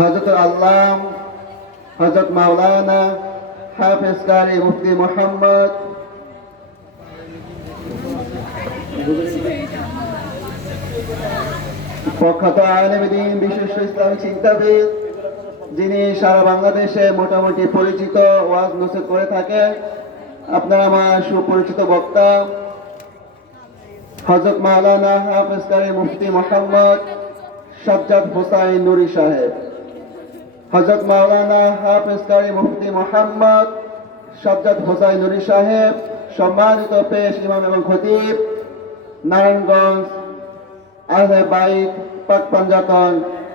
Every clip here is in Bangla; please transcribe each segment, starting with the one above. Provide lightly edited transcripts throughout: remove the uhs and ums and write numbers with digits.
হযরত আল্লাম হযরত মাওলানা হাফেজ কারি মুফতি মুহাম্মদ প্রখ্যাত আলেম দ্বীন বিশিষ্ট ইসলামী চিন্তাবিদ, যিনি সারা বাংলাদেশে মোটামুটি পরিচিত, ওয়াজ নসিহত করে থাকেন। আপনারা আমার সুপরিচিত বক্তা হযরত মাওলানা হাফেজ কারি মুফতি মুহাম্মদ সাজ্জাদ হোসাইন নুরি সাহেব। হযরত মাওলানা হাফেজ কারি মুফতি মুহাম্মদ সাজ্জাদ হোসাইন নুরি সাহেব, সম্মানিত পেশ ইমাম এবং খতিব, নারায়ণগঞ্জ আহলে বাইত পাক পাঞ্জাতন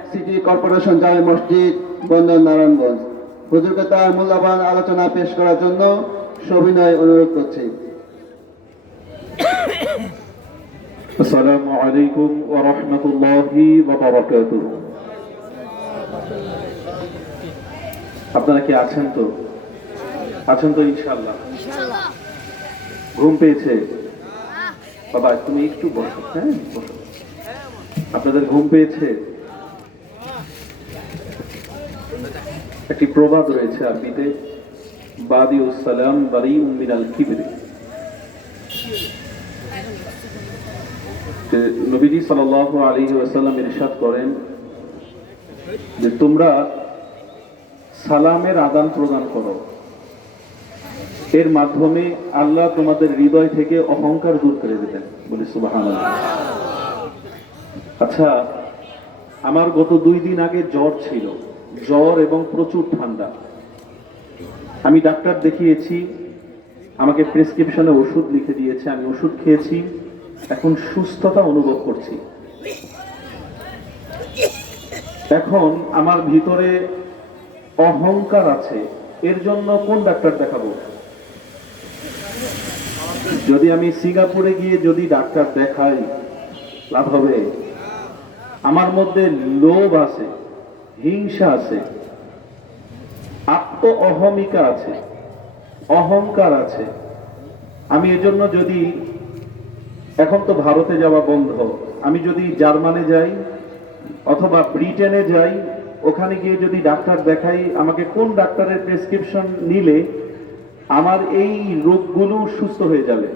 সিটি কর্পোরেশন জামে মসজিদ বন্দর নারায়ণগঞ্জ, হুজুরকে তার মূল্যবান আলোচনা পেশ করার জন্য সবিনয় অনুরোধ করছি। আসসালামু আলাইকুম ওয়া রাহমাতুল্লাহি ওয়া বারাকাতুহু। আপনারা কি আছেন তো? আছেন তো ইনশাআল্লাহ? ঘুম পেয়েছে? বাবা তুমি একটু বসো, হ্যাঁ বসো। আপনাদের ঘুম পেয়েছে? একটি প্রবাদ রয়েছে আরবিতে, বাদিউস সালাম বারিউম মিনাল কিবরি। নবীজি সাল্লাল্লাহু আলাইহি ওয়াসাল্লাম ইরশাদ করেন যে তোমরা সালামের আদান প্রদান করো, এর মাধ্যমে আল্লাহ তোমাদের হৃদয় থেকে অহংকার দূর করে দেবেন। বলি সুবহানাল্লাহ। আচ্ছা, আমার গত 2 দিন আগে জ্বর ছিল, জ্বর এবং প্রচুর ঠান্ডা। আমি ডাক্তার দেখিয়েছি, আমাকে প্রেসক্রিপশনে ওষুধ লিখে দিয়েছে, আমি ওষুধ খেয়েছি, এখন সুস্থতা অনুভব করছি। এখন আমার ভিতরে অহংকার আছে, এর জন্য কোন ডাক্তার দেখাবো? যদি আমি সিঙ্গাপুরে গিয়ে যদি ডাক্তার দেখাই লাভ হবে? আমার মধ্যে লোভ আছে, হিংসা আছে, আত্ম অহমিকা আছে, অহংকার আছে। আমি এজন্য যদি, এখন তো ভারতে যাওয়া বন্ধ, আমি যদি জার্মানে যাই অথবা ব্রিটেনে যাই, ওখানে গিয়ে যদি ডাক্তার দেখাই, আমাকে কোন ডাক্তারের প্রেসক্রিপশন নিলে আমার এই রোগগুলো সুস্থ হয়ে যাবে?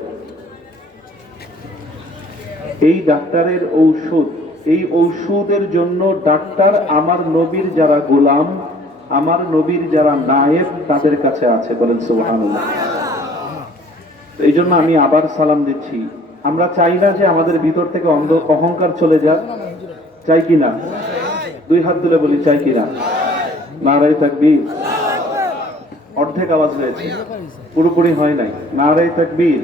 এই ডাক্তারের ঔষধ, এই ঔষধের জন্য ডাক্তার আমার নবীর যারা গোলাম, আমার নবীর যারা নায়েব, তাদের কাছে আছে। বলেন সুবহানাল্লাহ। এই জন্য আমি আবার সালাম দিচ্ছি। আমরা চাই না যে আমাদের ভিতর থেকে অহংকার চলে যাক, চাই কিনা? 2 হাত তুলে বলি, চাই কিনা? নারায়ে তাকবীর। অর্ধেক আওয়াজ হয়েছে, পুরোপুরি হয় নাই। নারায়ে তাকবীর।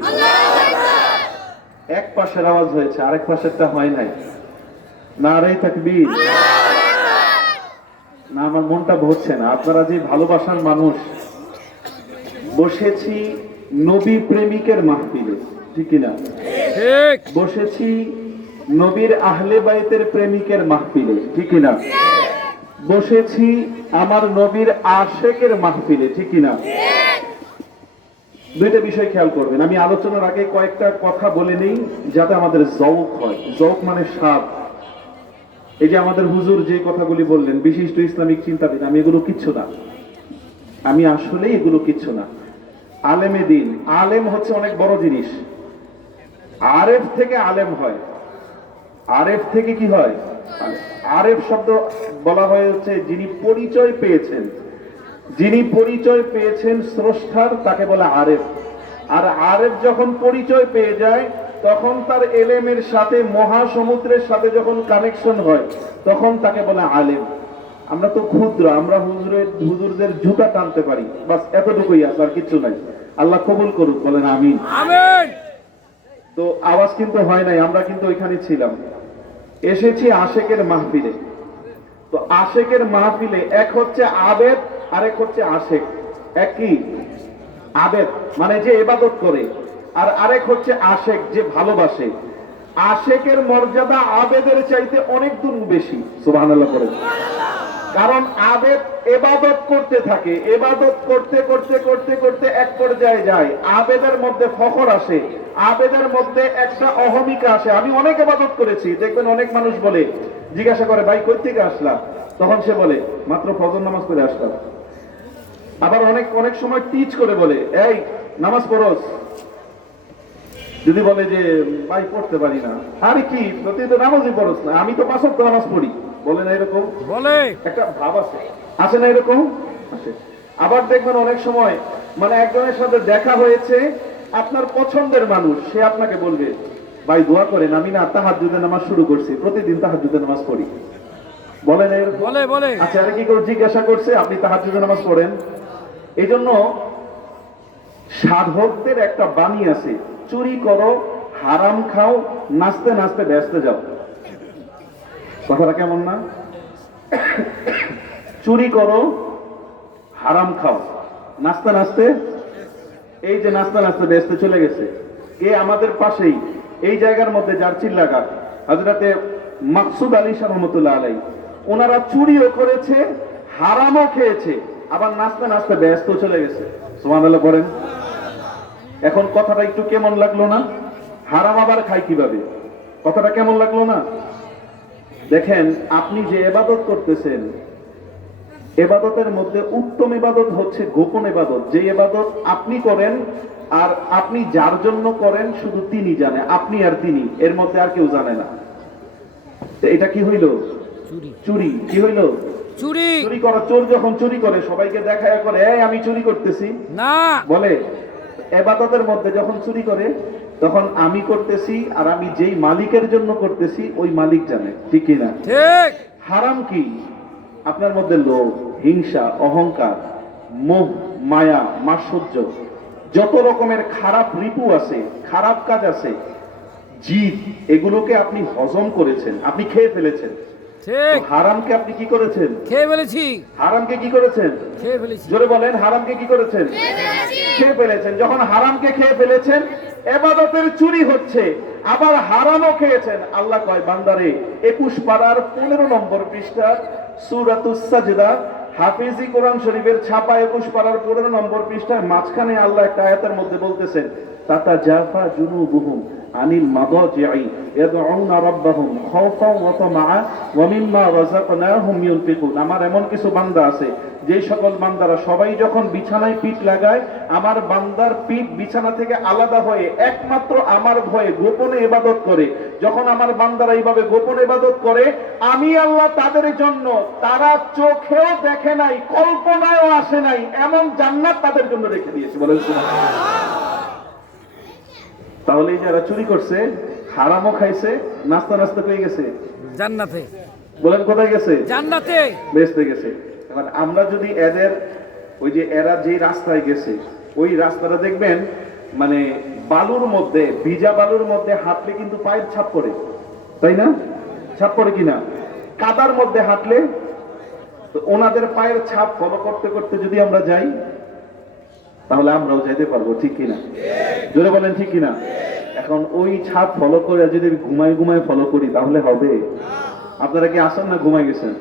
এক পাশের আওয়াজ হয়েছে, আরেক পাশেরটা হয় নাই। নারায়ে তাকবীর। না, আমার মনটা ভরছে না। আপনারা যে ভালোবাসার মানুষ, বসেছি নবী প্রেমিকের মাহফিলে, ঠিক কিনা? বসেছি নবীর আহলে বাইতের প্রেমিকের মাহফিলে, ঠিক কিনা? বসেছি আমার নবীর আশেকের মাহফিলে, ঠিক কিনা? দুইটা বিষয় খেয়াল করবেন। আমি আলোচনার আগে কয়েকটা কথা বলে নেই, যাতে আমাদের যৌক হয়। যৌক মানে স্বাদ। এই যে আমাদের হুজুর যে কথাগুলি বললেন, বিশিষ্ট ইসলামিক চিন্তাবিদ, আমি এগুলো কিচ্ছু না, আমি আসলে এগুলো কিচ্ছু না। আলেমে দিন, আলেম হচ্ছে অনেক বড় জিনিস। আরেফ থেকে আলেম হয়। আরেফ থেকে কি হয়? আরেফ শব্দ বলা হয়েছে যিনি পরিচয় পেয়েছেন, যিনি পরিচয় পেয়েছেন স্রষ্টার, তাকে বলে আরেফ। আর আরেফ যখন পরিচয় পেয়ে যায়, তখন তার এলেমের সাথে, মহাসমুদ্রের সাথে যখন কানেকশন হয়, তখন তাকে বলে আলেম। আমরা তো ক্ষুদ্র, আমরা হুজুরদের জুতা টানতে পারি, বাস এতটুকুই আছে, আর কিছু নাই। আল্লাহ কবুল করুক, বলেন আমিন। তো আওয়াজ কিন্তু হয় নাই, আমরা কিন্তু ওইখানে ছিলাম। এসেছি আশেকের মাহফিলে। তো আশেকের মাহফিলে এক হচ্ছে আবেদ, আরেক হচ্ছে আশেক। এক কি? আবেদ মানে যে ইবাদত করে, আর আরেক হচ্ছে আশেক, যে ভালোবাসে। আশেকের মর্যাদা আবেদের চাইতে অনেক দূর বেশি। সুবহানাল্লাহ পড়েন। কারণ আবেদ ইবাদত করতে থাকে, ইবাদত করতে করতে করতে করতে এক পর্যায়ে যায়, আবেদের মধ্যে ফখর আসে, আবেদের মধ্যে একটা অহমিকা আসে। আমি অনেক ইবাদত করেছি, দেখবেন অনেক মানুষ বলে, জিজ্ঞাসা করে, ভাই কই থেকে আসলা? তখন সে বলে মাত্র ফজর নামাজ পড়ে আসলাম। আবার অনেক অনেক সময় টিচ করে বলে, এই নামাজ পড়স, যদি বলে যে ভাই পড়তে পারি না, আরে কি তুই তো নামাজই পড়স না, আমি তো 5 ওয়াক্ত নামাজ পড়ি, বলে না এরকম? বলে একটা ভাব আছে, আসে না এরকম? আসে। আবার দেখবেন অনেক সময় মানে একজনের সাথে দেখা হয়েছে, আপনার পছন্দের মানুষ, সে আপনাকে বলবে ভাই দোয়া করেন, আমি না তাহাজ্জুদের নামাজ শুরু করছি, প্রতিদিন তাহাজ্জুদের নামাজ পড়ি, বলে না এরকম? বলে বলে আচ্ছা, আরে কি করে জিজ্ঞাসা করছে আপনি তাহাজ্জুদের নামাজ পড়েন? এই জন্য সাধকদের একটা বাণী আছে, চুরি করো, হারাম খাও, নাচতে নাচতে ব্যস্ত যাও। কথাটা কেমন না? চুরি করো, হারাম খাও, নাচতে নাচতে, এই যে নাচতে নাচতে ব্যস্ত চলে গেছে। কে? আমাদের পাশেই এই জায়গার মধ্যে যার চিল্লাঘাট, হযরতে মাকসুদ আলী শাহ রহমতুল্লাহ আলাই, ওনারা চুরিও করেছে, হারামও খেয়েছে, আবার নাচতে নাচতে ব্যস্ত চলে গেছে। সুবহানাল্লাহ পড়েন। এখন কথাটা একটু কেমন লাগলো না? হারাম আবার খাই কিভাবে? কথাটা কেমন লাগলো না? দেখেন, আপনি যে ইবাদত করতেছেন, ইবাদতের মধ্যে উত্তম ইবাদত হচ্ছে গোপন ইবাদত, যে ইবাদত আপনি করেন আর আপনি যার জন্য করেন শুধু তিনি জানে, আপনি আর তিনি, এর মধ্যে আর কেউ জানে না। তো এটা কি হইল? চুরি চুরি। কি হইল? চুরি চুরি করা। চোর যখন চুরি করে সবাইকে দেখায় করে, এই আমি চুরি করতেছি না বলে। ইবাদতের মধ্যে যখন চুরি করে তখন আমি করতেছি, আর আমি যেই মালিকের জন্য করতেছি ওই মালিক জানে, ঠিক কি না? ঠিক হারাম কি? আপনার মধ্যে লোভ, হিংসা, অহংকার, মোহ, মায়া, মাৎসর্য, যত রকমের খারাপ রিপু আছে, খারাপ কাজ আছে, জিদ, এগুলোকে আপনি হজম করেছেন, আপনি খেয়ে ফেলেছেন। ঠিক তো হারামকে আপনি কি করেছেন? খেয়ে ফেলেছি হারামকে কি করেছেন? খেয়ে ফেলেছি জোরে বলেন, হারামকে কি করেছেন? খেয়ে ফেলেছেন। যখন হারামকে খেয়ে ফেলেছেন, ইবাদতের চুরি হচ্ছে, আবার হারামও খেয়েছেন। আল্লাহ কয়, বান্দারে 21 পারার 15 নম্বর পৃষ্ঠা সূরাতুস সাজদা, হাফিজি কোরআন শরীফের ছাপা 21 পারার 15 নম্বর পৃষ্ঠার মাঝখানে আল্লাহ একটা আয়াতের মধ্যে বলতেছেন, তাতাজাফা জুনুবুহুম আনিল মাদাজি'i ইয়াদউনা রাব্বাহুম খাওফান ওয়া তামাআ ওয়া মিম্মা রাযাকনাহুম ইউনফিকুন। আমার এমন কিছু বান্দা আছে, যে সকল বান্দারা সবাই যখন বিছানায় পিঠ লাগায়, আমার বান্দার পিঠ বিছানা থেকে আলাদা হয়ে একমাত্র আমার ভয়ে গোপনে ইবাদত করে। যখন আমার বান্দারা এইভাবে গোপনে ইবাদত করে, আমি আল্লাহ তাদের জন্য, তারা চোখেও দেখে নাই, কল্পনায়ও আসে নাই, এমন জান্নাত তাদের জন্য রেখে দিয়েছি। বলেন সুবহানাল্লাহ। তাহলে এই যারা চুরি করছে, হারামও খাইছে, নাস্তা নাস্তা পেয়ে গেছে, জান্নাতে। বলেন কোথায় গেছে? জান্নাতে বেহেশতে গেছে। এবার আমরা যদি এদের, ওই যে এরা যে রাস্তায় গেছে, ওই রাস্তাটা দেখবেন মানে বালুর মধ্যে, ভিজা বালুর মধ্যে হাঁটলে কিন্তু পায়ের ছাপ পড়ে, তাই না? ছাপ পড়ে কিনা? কাদার মধ্যে হাঁটলে, তো ওনাদের পায়ের ছাপ ফলো করতে করতে যদি আমরা যাই, তাহলে আমরাও যাইতে পারবো, ঠিক কিনা? জোরে বলেন, ঠিক কিনা? এখন ওই ছাপ ফলো করে যদি ঘুমায় ঘুমায় ফলো করি, তাহলে হবে? আপনারা কি আসেন না ঘুমায় গেছেন?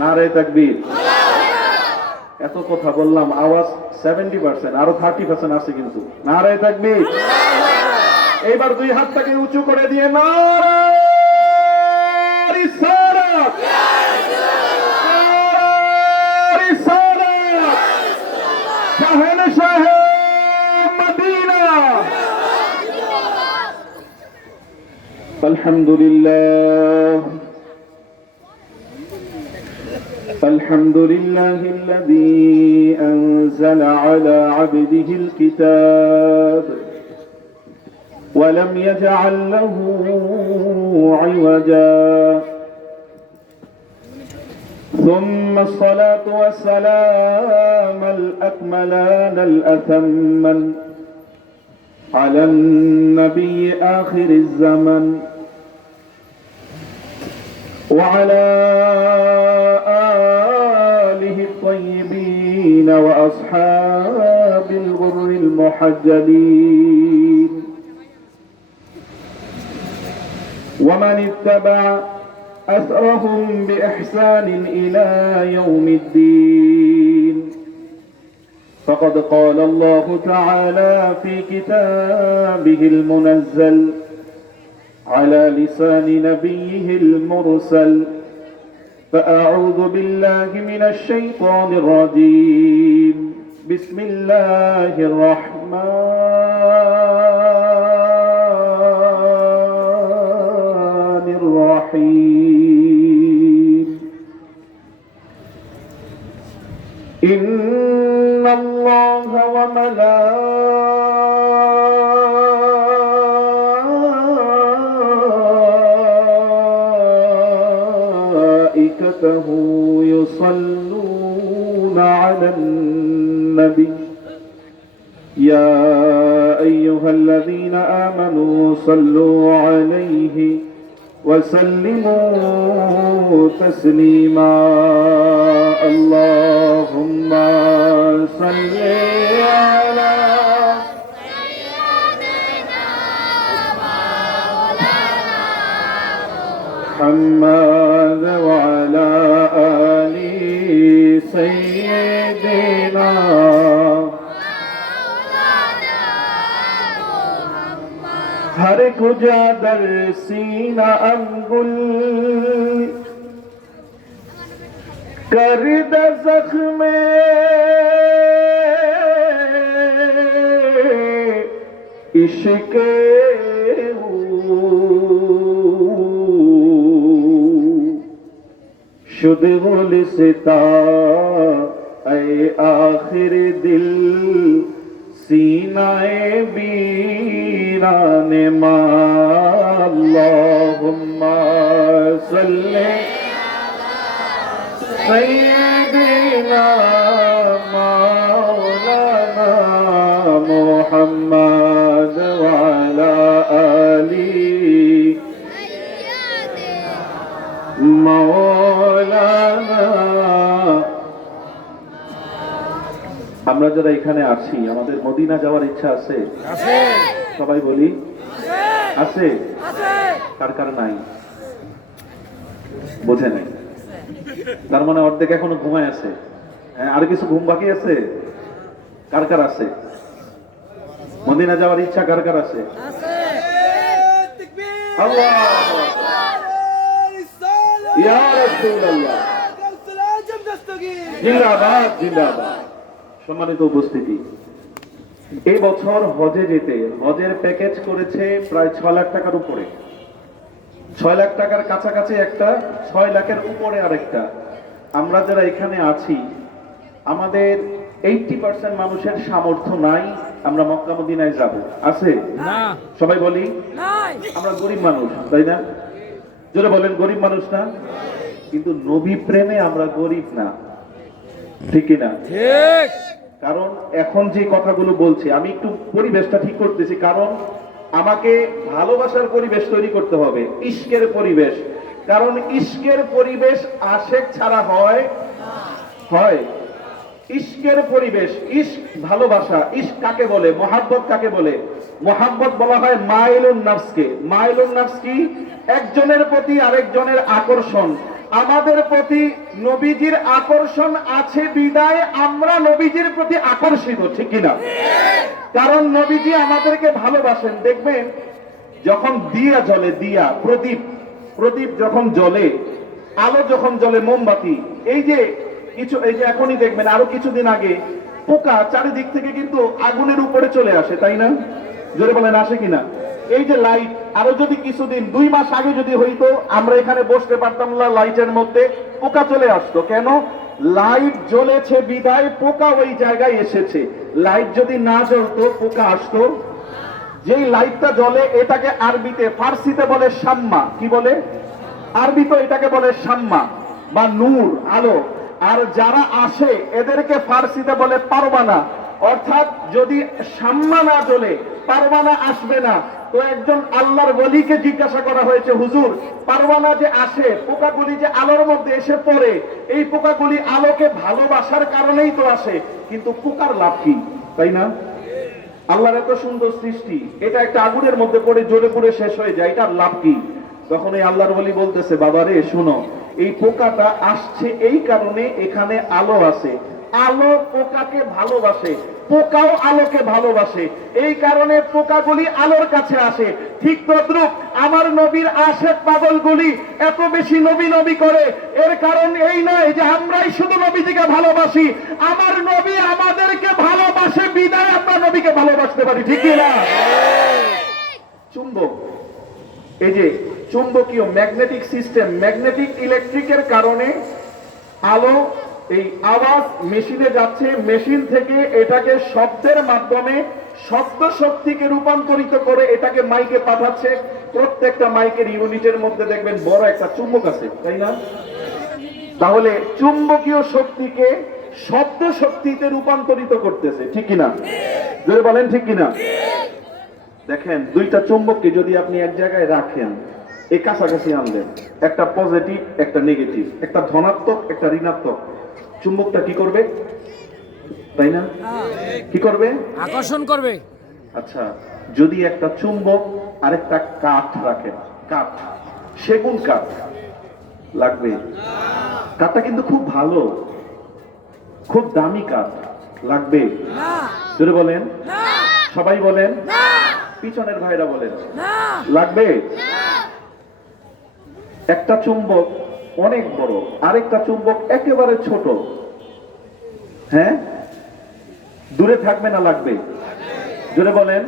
নারে তাকবীর। এত কথা বললাম, আওয়াজ 70%, আরো 30% আছে কিন্তু। নারে তাকবীর। এইবার দুই হাতটাকে উঁচু করে দিয়ে নারে রিসালাত, নারে রিসালাত, শাহেনশাহে মদিনা। আলহামদুলিল্লাহ, الحمد لله الذي أنزل على عبده الكتاب ولم يجعل له عوجا، ثم الصلاة والسلام الأكملان الأتمان على النبي آخر الزمن وعلى آله الطيبين وأصحاب الغر المحجلين ومن اتبع أثرهم بإحسان إلى يوم الدين. فقد قال الله تعالى في كتابه المنزل على لسان نبيه المرسل فأعوذ بالله من الشيطان الرجيم بسم الله الرحمن الرحيم إن الله وملائكته يصلون على النبي يا أيها الذين آمنوا صلوا عليه وسلموا تسليما اللهم صل على محمد وعلى آل سيدنا हर कुजा दर सीना अंगुल कर द जख्म इश्क शुद्ध गुलिस्ता ऐ आखिर दिल सीनाए बीराने मा अल्लाहुम्मा सल्ले सय्यिदिना मौलाना मुहम्मद व अला आली मौलाना আমরা যারা এখানে আছি আমাদের মদিনা যাওয়ার ইচ্ছা আছে আছে সবাই বলি আছে আছে কার কার নাই বোঝে নাই তার মানে অর্ধেক এখনো ঘুমায় আছে হ্যাঁ আর কিছু ঘুম বাকি আছে কার কার আছে মদিনা যাওয়ার ইচ্ছা কার কার আছে আল্লাহ ইয়া রাসূলুল্লাহ জিন্দাবাদ জিন্দাবাদ সম্মানিত উপস্থিতি এই বছর হজে যেতে হজের প্যাকেজ করেছে প্রায় 6 লাখ টাকার উপরে 6 লাখ টাকার কাছাকাছি একটা 6 লাখের উপরে আরেকটা আমরা যারা এখানে আছি আমাদের 80% মানুষের সামর্থ্য নাই আমরা মক্কা মদিনায় যাব আছে না সবাই বলি নাই আমরা গরিব মানুষ তাই না জোরে বলেন গরিব মানুষ না কিন্তু নবী প্রেমে আমরা গরিব না ঠিক কি না ঠিক কারণ এখন যে কথাগুলো বলছি আমি একটু পরিবেশটা ঠিক করতেছি কারণ আমাকে ভালোবাসার পরিবেশ তৈরি করতে হবে ইশকের পরিবেশ কারণ ইশকের পরিবেশ আশেক ছাড়া হয় হয় ইশকের পরিবেশ ইশক ভালোবাসা ইশক কাকে বলে মহাব্বত কাকে বলে মহাব্বত বলা হয় মাইলুন নাফসকে মাইলুন নাফস কি একজনের প্রতি আরেকজনের আকর্ষণ আমাদের প্রতি নবীজির আকর্ষণ আছে বিদায় আমরা নবীজির প্রতি আকর্ষিত ঠিক কিনা কারণ নবীজি আমাদেরকে ভালোবাসেন দেখবেন যখন দিয়া জ্বলে দিয়া প্রদীপ প্রদীপ যখন জ্বলে আলো যখন জ্বলে মোমবাতি এই যে এখনই দেখবেন আরো কিছুদিন আগে পোকা চারিদিক থেকে কিন্তু আগুনের উপরে চলে আসে তাই না জোরে বলেন আসে কিনা এই যে লাইট আরো যদি কিছুদিন 2 মাস আগে যদি হইতো আমরা এখানে বসতে পারতাম না লাইটের মধ্যে পোকা চলে আসতো কেন লাইট জ্বলেছে বিদায় পোকা ওই জায়গায় এসেছে লাইট যদি না জ্বলতো পোকা আসতো যেই লাইটটা জ্বলে এটাকে আরবিতে ফার্সিতে বলে শাম্মা কি বলে আরবিতে এটাকে বলে শাম্মা বা নূর আলো আর যারা আসে এদেরকে ফার্সিতে বলে পারবানা অর্থাৎ যদি শাম্মা না জ্বলে পারবানা আসবে না তো একজন আল্লাহর ওলিকে জিজ্ঞাসা করা হয়েছে হুজুর পারবানা যে আসে পোকাগুলি যে আলোর মধ্যে এসে পড়ে এই পোকাগুলি আলোকে ভালোবাসার কারণেই তো আসে কিন্তু পোকার লাভ কি তাই না আল্লাহর এত সুন্দর সৃষ্টি এটা একটা আগুনের মধ্যে পড়ে জ্বলে পুড়ে শেষ হয়ে যায় এটার লাভ কি তখন এই আল্লাহর ওলি বলতেছে বাবা রে শুনো এই পোকাটা আসছে এই কারণে এখানে আলো আছে আলো পোকাকে ভালোবাসে, পোকাও আলোকে ভালোবাসে, এই কারণে পোকাগুলি আলোর কাছে আসে। ঠিক তদ্রূপ আমার নবীর আশেক পাগলগুলি এত বেশি নবী নবী করে, এর কারণ এই নয় যে আমরাই শুধু নবীজিকে ভালোবাসি, আমার নবী আমাদেরকে ভালোবাসে বিদায় আমরা নবীকে ভালোবাসতে পারি, ঠিক কি না? চুম্বক, এই যে চুম্বকীয় ম্যাগনেটিক সিস্টেম, ম্যাগনেটিক ইলেকট্রিকের কারণে আলো, এই আওয়াজ মেশিনে যাচ্ছে, মেশিন থেকে এটাকে শব্দের মাধ্যমে শব্দ শক্তিকে রূপান্তরিত করে এটাকে মাইকে পাঠাচ্ছে। প্রত্যেকটা মাইকের ইউনিটের মধ্যে দেখবেন বড় একটা চুম্বক আছে, তাই না? তাহলে চুম্বকীয় শক্তিকে শব্দ শক্তিতে রূপান্তরিত করতেছে, ঠিক কিনা? জোরে বলেন ঠিক কিনা? দেখেন, দুইটা চুম্বককে যদি আপনি এক জায়গায় রাখেন, এই কাছাকাছি আনলেন, একটা পজিটিভ একটা নেগেটিভ, একটা ধনাত্মক একটা ঋণাত্মক, চুম্বকটা কি করবে, তাই না? কি করবে? আকর্ষণ করবে। আচ্ছা, যদি একটা চুম্বক আরেকটা কাঠ রাখেন, কাঠ, সেগুন কাঠ, লাগবে? কাঠটা কিন্তু খুব ভালো, খুব দামি কাঠ, লাগবে? জোরে বলেন, সবাই বলেন, পিছনের ভাইরা বলেন, লাগবে? একটা চুম্বক অনেক বড়, আরেকটা চুম্বক একেবারে ছোট, হ্যাঁ, দূরে থাকবে না লাগবে? জোরে বলেন,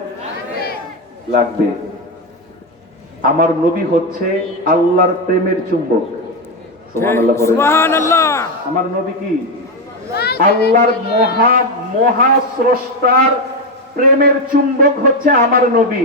লাগবে। আমার নবী হচ্ছে আল্লাহর প্রেমের চুম্বক। সুবহানাল্লাহ বলেন। সুবহানাল্লাহ। আমার নবী কি? আল্লাহর মহা স্রষ্টার প্রেমের চুম্বক হচ্ছে আমার নবী,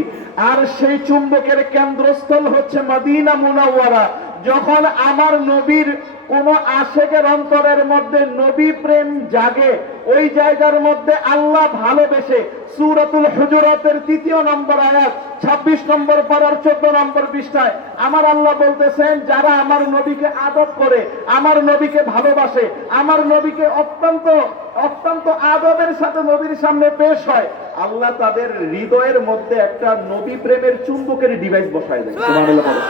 আর সেই চুম্বকের কেন্দ্রস্থল হচ্ছে মদিনা মুনাওয়ারা। যখন আমার নবীর কোন আশেকের অন্তরের মধ্যে নবী প্রেম জাগে, ওই জায়গার মধ্যে আল্লাহ ভালোবেসে সূরাতুল হুজুরাতের 3 নম্বর আয়াত 26 নম্বর পারার 14 নম্বর পৃষ্ঠায় আমার আল্লাহ বলতেছেন, যারা আমার নবীকে আদব করে, আমার নবীকে ভালোবাসে, আমার নবীকে অত্যন্ত অত্যন্ত আদবের সাথে নবীর সামনে পেশ হয়, আল্লাহ তাদের হৃদয়ের মধ্যে একটা নবী প্রেমের চুম্বকের ডিভাইস বসায় দেয়। সুবহানাল্লাহ বলো।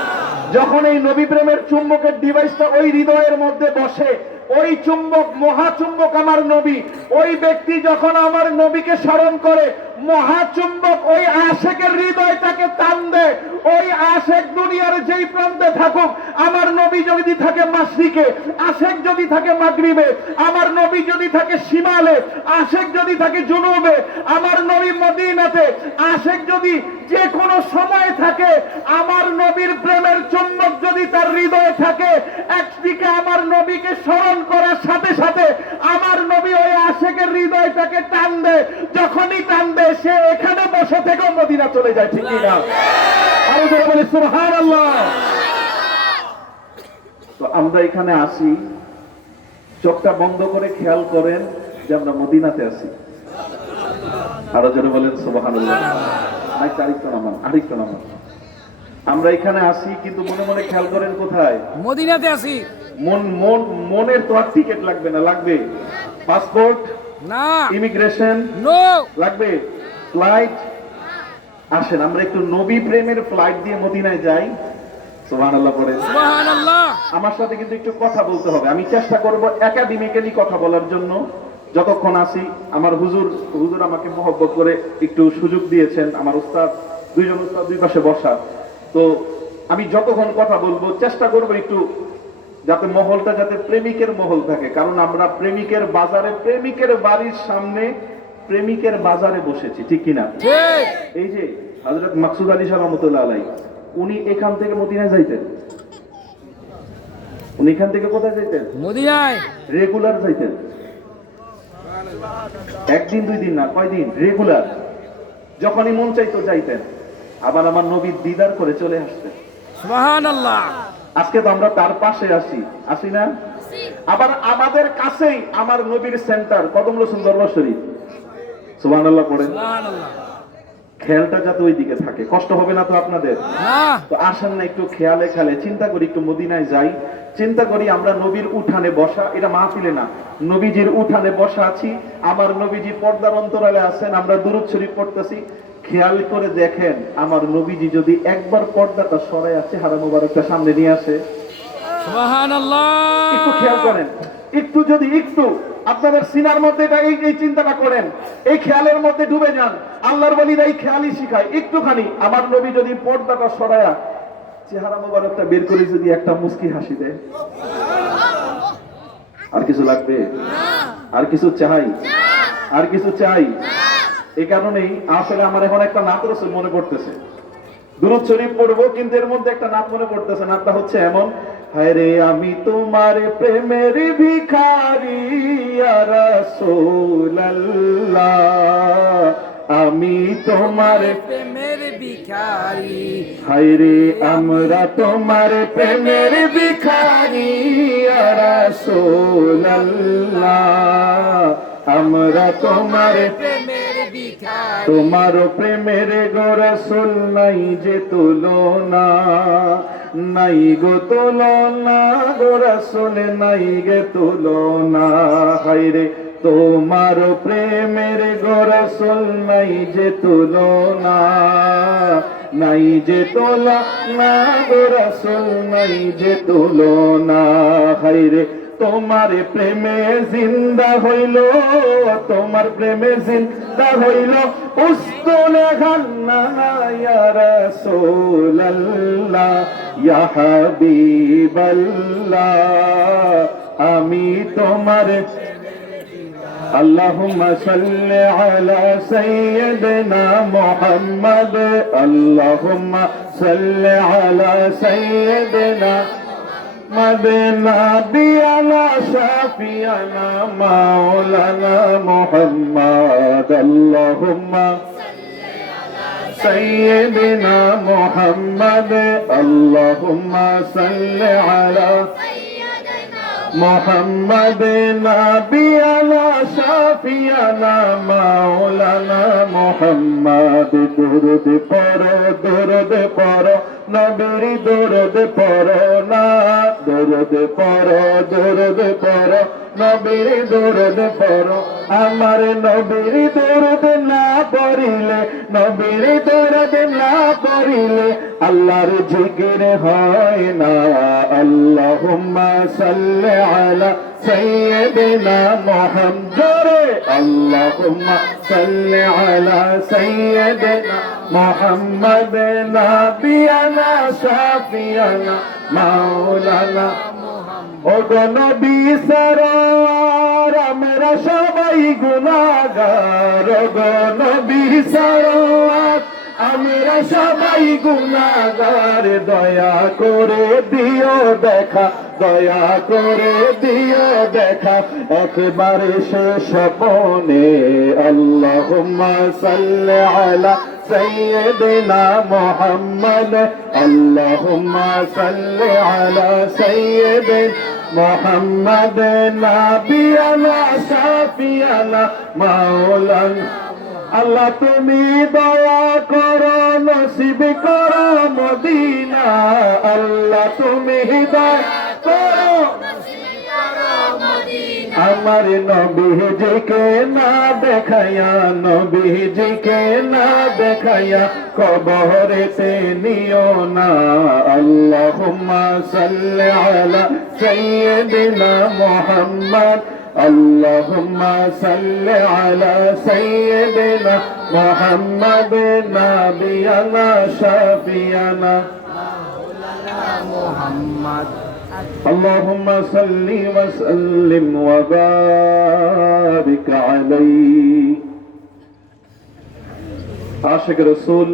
যখন এই নবী প্রেমের চুম্বকের ডিভাইসটা ওই হৃদয়ের মধ্যে বসে, ওই চুম্বক, মহাচুম্বক আমার নবী, ওই ব্যক্তি যখন আমার নবীকে স্মরণ করে, মহাচুম্বক ওই আশেকের হৃদয়টাকে টান দেয়। ওই আশেক দুনিয়ার যেই প্রান্তে থাকুক, আমার নবী যদি থাকে মাশরিকে, আশেক যদি থাকে মাগরিবে, আমার নবী যদি থাকে শিমালে, আশেক যদি থাকে জুনুবে, আমার নবী মদিনাতে, আশেক যদি যে কোনো সময় থাকে, আমার নবীর প্রেমের চুম্বক যদি তার হৃদয়ে থাকে, একদিকে আমার নবীকে স্মরণ করার সাথে সাথে আমার নবী ওই আশেকের হৃদয়টাকে টান দেয়। যখনই টান দেয়, সে এখানে বসে থেকেও মদিনা চলে যায়, ঠিক না? আরো জোরে বলি সুবহানাল্লাহ। তো আমরা এখানে আসি, চোখটা বন্ধ করে খেয়াল করেন যে আমরা মদিনাতে আছি। আরো জোরে বলেন সুবহানাল্লাহ। আরেকটু নামান। আমরা এখানে আসি, কিন্তু মনে মনে খেয়াল করেন কোথায়? মদিনাতে আছি। মনের তো আর টিকিট লাগবে না, লাগবে পাসপোর্ট না, ইমিগ্রেশন নো, লাগবে ফ্লাইট। আসেন আমরা একটু নবী প্রেমের ফ্লাইট দিয়ে মদিনায় যাই। সুবহানাল্লাহ পড়ে। সুবহানাল্লাহ। আমার সাথে কিন্তু একটু কথা বলতে হবে, আমি চেষ্টা করব একাডেমিক্যালি কথা বলার জন্য। যতক্ষণ আসি, আমার হুজুর আমাকে মহব্বত করে একটু সুযোগ দিয়েছেন, আমার উস্তাদ, দুইজন উস্তাদ দুই পাশে বসা। তো আমি যতক্ষণ কথা বলবো চেষ্টা করব একটু যাতে মহলটা যাতে প্রেমিকের মহল থাকে, কারণ আমরা প্রেমিকের বাজারে, প্রেমিকের বাড়ির সামনে প্রেমিকের বাজারে বসেছি, ঠিক কিনা? ঠিক। এই যে হযরত মাকসুদ আলী সাহেব রহমাতুল্লাহ আলাইহি, উনি এখান থেকে মদিনায় যাইতেন। উনি এখান থেকে কোথায় যাইতেন? মদিনায় রেগুলার যাইতেন। একদিন দুই দিন না, কয়দিন? রেগুলার। যখনই মন চাইতো যাইতেন, আবার আমার নবী দিদার করে চলে আসতেন। সুবহানাল্লাহ। আজকে তো আমরা তার পাশে আসি না? আবার আমাদের কাছেই আমার নবীর সেন্টার কদম রসুল দরবার শরীফ। সুবহানাল্লাহ পড়েন। সুবহানাল্লাহ। খেয়ালটা যাতে ওই দিকে থাকে, কষ্ট হবে না তো আপনাদের? না। তো আসেন না একটু খেয়ালে খেলে চিন্তা করি, একটু মদিনায় যাই, চিন্তা করি আমরা নবীর উঠানে বসা, এটা মাহফিলে না, নবীজির উঠানে বসা আছি, আমার নবীজি পর্দার অন্তরালে আছেন, আমরা দুরূদ শরীফ পড়তেছি। খেয়াল করে দেখেন, আমার নবীজি যদি একবার পর্দাটা সরায় আছে, চেহারা মোবারকটা সামনে নিয়ে আসে, সুবহানাল্লাহ। একটু খেয়াল করেন, একটু যদি একটু আপনাদের সিনার মধ্যে এটা এই চিন্তাটা করেন, এই খেয়ালের মধ্যে ডুবে যান। আল্লাহর ওয়ালিরা এই খেয়ালই শিখায়। একটুখানি আমার নবী যদি পর্দাটা সরায়া চেহারা মোবারকটা বের করে যদি একটা মুস্কি হাসি দেয়, আর কিছু লাগবে? আর কিছু চাই? আর কিছু চাই? এই কারণেই আসলে আমার এখন একটা নাত রসুল মনে পড়তেছে, দুরূদ শরীফ পড়বো, কিন্তু এর মধ্যে একটা নাত মনে পড়তেছে। নাতটা হচ্ছে এমন, হায় রে আমি তোমার প্রেমের ভিখারি ইয়া রাসূলুল্লাহ, আমি তোমার প্রেমের ভিখারি, হায় রে আমরা তোমার প্রেমের ভিখারি ইয়া রাসূলুল্লাহ, আমরা তোমার প্রেমের ভিখারি, তোমার প্রেমের গো রাসূল নাই যে তুলনা, নাই গো তুলনা গো রাসূল নাই গে তুলনা, হায়রে তোমার প্রেমের গো রাসূল নাই যে তুলনা, নাই যে তুলনা গো রাসূল নাই যে তুলনা, হায়রে তোমার প্রেমে জিন্দা হইল, তোমার প্রেমে জিন্দা হইল উস্তুনে গান্না ইয়া রাসূলুল্লাহ ইয়া হাবিবাল্লাহ, আমি তোমার আল্লাহুম্মা সাল্লি আলা সাইয়্যিদিনা মুহাম্মদ, আল্লাহুম্মা সাল্লি আলা সাইয়্যিদিনা نبينا شافينا مولانا محمد، اللهم سيدنا محمد، اللهم صل على محمد نبينا شافينا مولانا محمد، درود پڑھو درود پڑھو নবীর দরুদ পড়ো না, দরুদ পড়ো দরুদ পড়ো নবীর দরুদ পড়ো, আমার নবীর দরুদ না পড়িলে, নবীর দরুদ না পড়িলে আল্লাহর জিকির হয় না। আল্লাহুম্মা সাল্লি আলা সাইয়্যিদিনা মুহাম্মদ, আল্লাহুম্মা সাল্লি আলা সাইয়্যিদিনা মুহাম্মদ নাবিয়ানা শাফিয়ানা মাওলানা, ও গো নবী সরওয়ার আমরা সবাই গুনাহগার, ও গো নবী সরওয়ার আমরা সবাই গুনাহগার, দয়া করে দিও দেখা, দয়া করে দিও দেখা একবারে শেষ স্বপনে, আল্লাহুম্মা সাল্লি আলা سيدنا محمد، اللهم صل على سيدنا محمد نبينا شافينا مولانا, আল্লাহ তুমি দয়া করো নসিব করো মদিনা, আল্লাহ তুমি দয়া করো আমার নবীজিকে না দেখাইয়া, নবীজিকে না দেখাইয়া কবরেতে নিও না, আল্লাহুম্মা সাল্লি আলা সাইয়্যিদিনা মুহাম্মদ, আল্লাহুম্মা সাল্লি আলা সাইয়্যিদিনা মুহাম্মদ নাবিয়ানা শাফিয়ানা মাওলানা মুহাম্মদ, اللهم صل وسلم وبارك عليه। عاشق رسول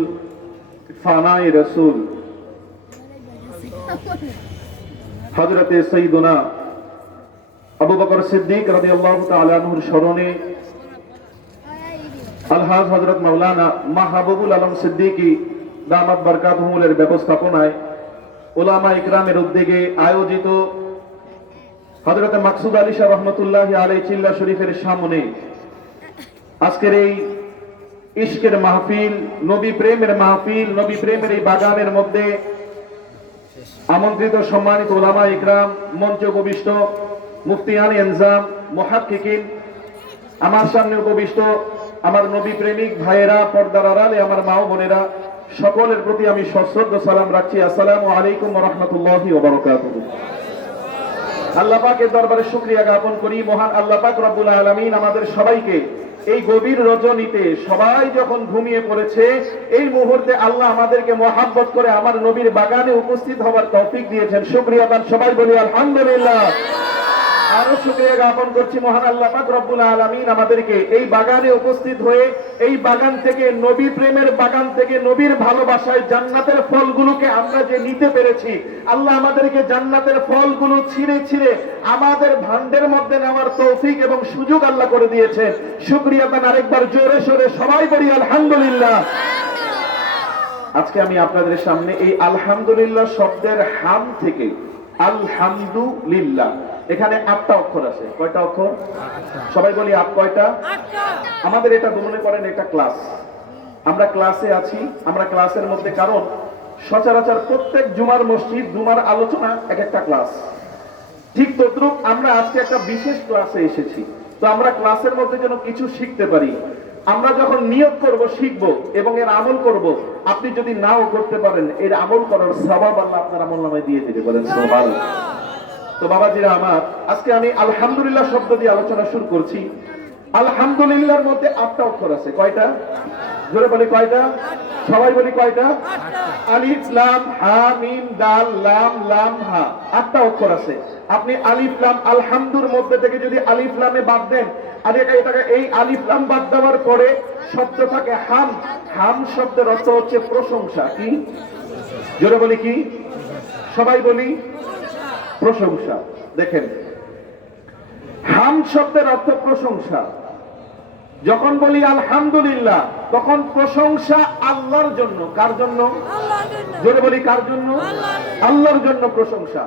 ফানায়ে রাসূল হযরত সাইয়্যিদুনা আবু বকর সিদ্দিক রাদিয়াল্লাহু তাআলা আনহুর স্মরণে আলহাজ হযরত মাওলানা মাহবুবুল আলম সিদ্দিকী দামাত বরকাতুহুর ব্যবস্থাপনায় উলামা ইকরামের উদ্যোগে আয়োজিত হযরত মাকসুদ আলী শাহ রহমাতুল্লাহি আলাইহি চিল্লা শরীফের সামনে আজকের এই ইশকের মাহফিল, নবী প্রেমের মাহফিল, নবী প্রেমের এই বাগানের মধ্যে আমন্ত্রিত সম্মানিত উলামা ইকরাম, মঞ্চে উপবিষ্ট মুফতিয়ানে ইনজাম, মুহাক্কিকিন, আমার সামনে উপবিষ্ট আমার নবী প্রেমিক ভাইয়েরা, পর্দার আড়ালে আমার মা ও বোনেরা, সকলের প্রতি আমি সশ্রদ্ধ সালাম রাখছি। আসসালামু আলাইকুম ওয়া রাহমাতুল্লাহি ওয়া বারাকাতুহু। আল্লাহ পাকের দরবারে শুকরিয়া জ্ঞাপন করি। মহান আল্লাহ পাক রব্বুল আলামিন আমাদের সবাইকে এই গভীর রজনীতে সবাই যখন ঘুমিয়ে পড়েছে, এই মুহূর্তে আল্লাহ আমাদেরকে মহাব্বত করে আমার নবীর বাগানে উপস্থিত হওয়ার তৌফিক দিয়েছেন। শুকরিয়া দান সবাই বলি আলহামদুলিল্লাহ। আরো শুকরিয়া জ্ঞাপন করছি মহান আল্লাহ পাক রব্বুল আলামিন আমাদেরকে এই বাগানে উপস্থিত হয়ে এই বাগান থেকে, নবী প্রেমের বাগান থেকে, নবীর ভালোবাসায় জান্নাতের ফলগুলোকে আমরা যে নিতে পেরেছি, আল্লাহ আমাদেরকে জান্নাতের ফলগুলো ছিঁড়ে ছিঁড়ে আমাদের ভান্ডের মধ্যে নেওয়ার তৌফিক এবং সুযোগ আল্লাহ করে দিয়েছেন। শুকরিয়া দান আরেকবার জোরে সোরে সবাই বলি আলহামদুলিল্লাহ। আজকে আমি আপনাদের সামনে এই আলহামদুলিল্লাহ শব্দের হাম থেকে আলহামদুলিল্লাহ, এখানে 8টা অক্ষর আছে। কয়টা অক্ষর? সবাই বলি কয়টা? আমাদের এটা মনে করেন এটা ক্লাস, আমরা ক্লাসে আছি, আমরা ক্লাসের মধ্যে, কারণ সচরাচর প্রত্যেক জুমার মসজিদ, জুমার আলোচনা এক একটা ক্লাস, ঠিক তদ্রুপ আমরা আজকে একটা বিশেষ ক্লাসে এসেছি। তো আমরা ক্লাসের মধ্যে যেন কিছু শিখতে পারি, আমরা যখন নিয়ত করব শিখব এবং এর আমল করব, আপনি যদি নাও করতে পারেন এর আমল করার সওয়াব আল্লাহ আপনার আমলনামায় দিয়ে দিতে বলেন সুবহানাল্লাহ। তো বাবাজিরা আমার, আজকে আমি আলহামদুলিল্লাহ শব্দ দিয়ে আলোচনা শুরু করছি। আলহামদুলিল্লাহর মধ্যে 8টা অক্ষর আছে। কয়টা? জোরে বলি কয়টা? সবাই বলি কয়টা? আলিফ লাম হা মিম দাল লাম লাম হা, 8টা অক্ষর আছে। আপনি আলিফ লাম আলহামদুর মধ্যে থেকে যদি আলিফ লামে বাদ দেন, আর এটাকে এই আলিফ লাম বাদ দেওয়ার পরে শব্দ থাকে হাম। হাম শব্দের অর্থ হচ্ছে প্রশংসা। কি? জোরে বলি কি? সবাই বলি প্রশংসা। দেখেন, হাম শব্দের অর্থ প্রশংসা। যখন বলি আলহামদুলিল্লাহ, তখন প্রশংসা আল্লাহর জন্য। কার জন্য? জোরে বলি কার জন্য? আল্লাহর জন্য প্রশংসা।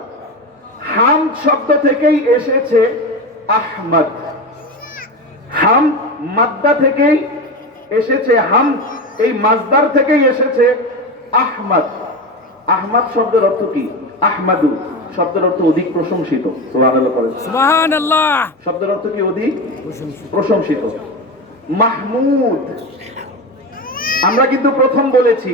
হাম শব্দ থেকেই এসেছে আহমদ। হাম মাদ্দা থেকেই এসেছে, হাম এই মাজদার থেকেই এসেছে আহমদ। আহমদ শব্দের অর্থ কি? আহমাদু শব্দের অর্থ অধিক প্রশংসিত। সুবহানাল্লাহ করেন। সুবহানাল্লাহ শব্দের অর্থ কি? অধিক প্রশংসিত। মাহমুদ, আমরা কিন্তু প্রথম বলেছি